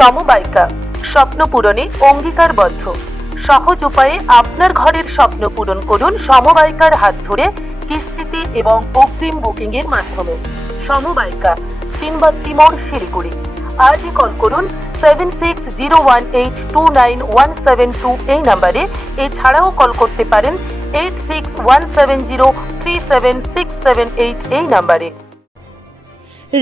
সমবায়িকা স্বপ্ন পূরণে অঙ্গীকারবদ্ধ। সহজ উপায়ে আপনার ঘরের স্বপ্ন পূরণ করুন সমবায়িকার হাত ধরে কিস্তিতে এবং অগ্রিম বুকিং এর মাধ্যমে। সমবায়িকা তিনবাত্তি মোড় শিলিগুড়ি। আজই কল করুন seven six zero one eight two nine one seven two এই নাম্বারে। এছাড়াও কল করতে পারেন eight six one seven zero three seven six seven eight এই নাম্বারে।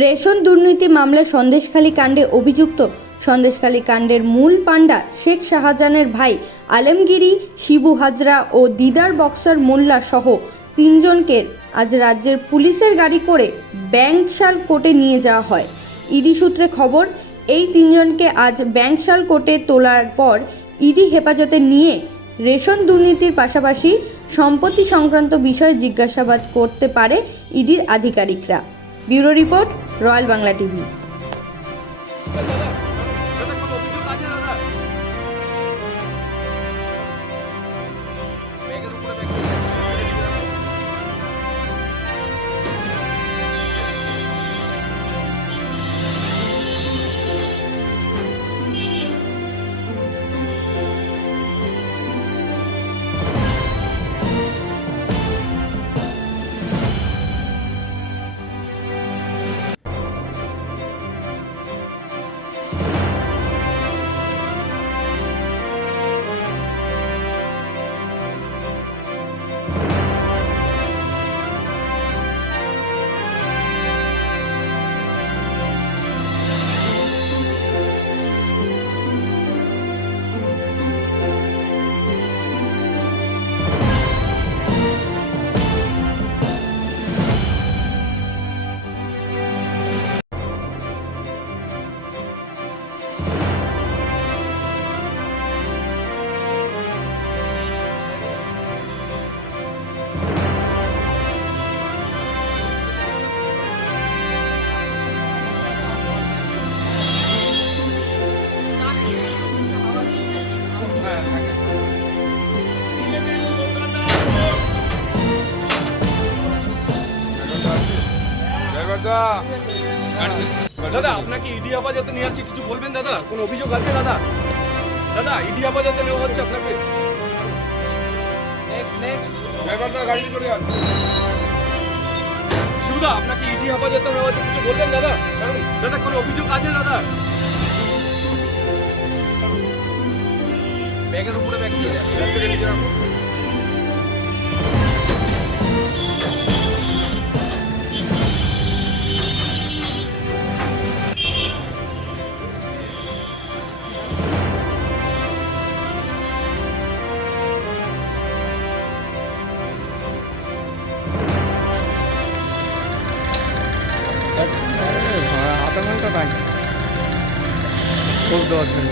রেশন দুর্নীতি মামলা সন্দেশখালী কাণ্ডে অভিযুক্ত সন্দেশখালী কাণ্ডের মূল পাণ্ডা শেখ শাহজাহানের ভাই আলমগিরি, শিবু হাজরা ও দিদার বক্সার মোল্লা সহ তিনজনকে আজ রাজ্যের পুলিশের গাড়ি করে ব্যাংকশাল কোর্টে নিয়ে যাওয়া হয়। ইডি সূত্রে খবর, এই তিনজনকে আজ ব্যাংকশাল কোর্টে তোলার পর ইডি হেফাজতে নিয়ে রেশন দুর্নীতির পাশাপাশি সম্পত্তি সংক্রান্ত বিষয়ে জিজ্ঞাসাবাদ করতে পারে ইডির আধিকারিকরা। Bureau report, royal Bangla TV. দাদা। আপনাকে ইডি হেফাজতে নিয়ে যাচ্ছে কিছু বলবেন দাদা? কোনো অভিযোগ আছে দাদা? দাদা ইডি হেফাজতে নেওয়া হচ্ছে আপনাকে। শিবদা আপনাকে ইডি হেফাজতে নেওয়া হচ্ছে কিছু বলবেন দাদা? দাদা কোনো অভিযোগ আছে দাদা? ব্যাগের উপরে ব্যাগ দিয়ে খোঁজ দেওয়ার জন্য